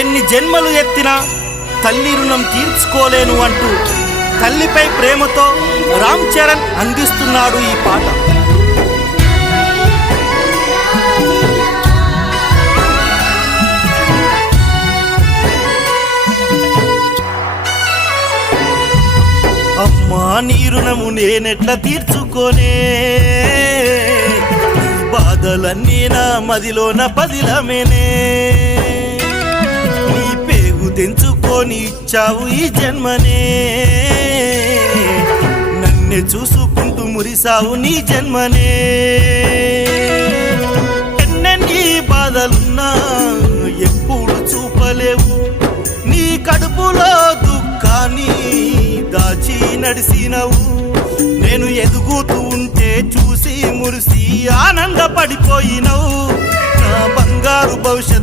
ఎన్ని జన్మలు ఎత్తినా తల్లి రుణం తీర్చుకోలేను అంటూ తల్లిపై ప్రేమతో రామ్ చరణ్ అందిస్తున్నాడు ఈ పాట. అమ్మా నీ రుణము నేనెట్లా తీర్చుకోనే, బాధలన్నీ నా మదిలోన పదిలమేనే. నీ పేగు తెంచుకొని ఇచ్చావు ఈ జన్మనే, నన్నే చూసుకుంటూ మురిసావు నీ జన్మనే. ఎన్నెన్ని బాధలున్నా ఎప్పుడు చూపలేవు, నీ కడుపులో దుఃఖాన్ని దాచి నడిసినవు. నేను ఎదుగుతూ ఉంటే చూసి మురిసి ఆనందపడిపోయినవు. నా బంగారు భవిష్యత్తు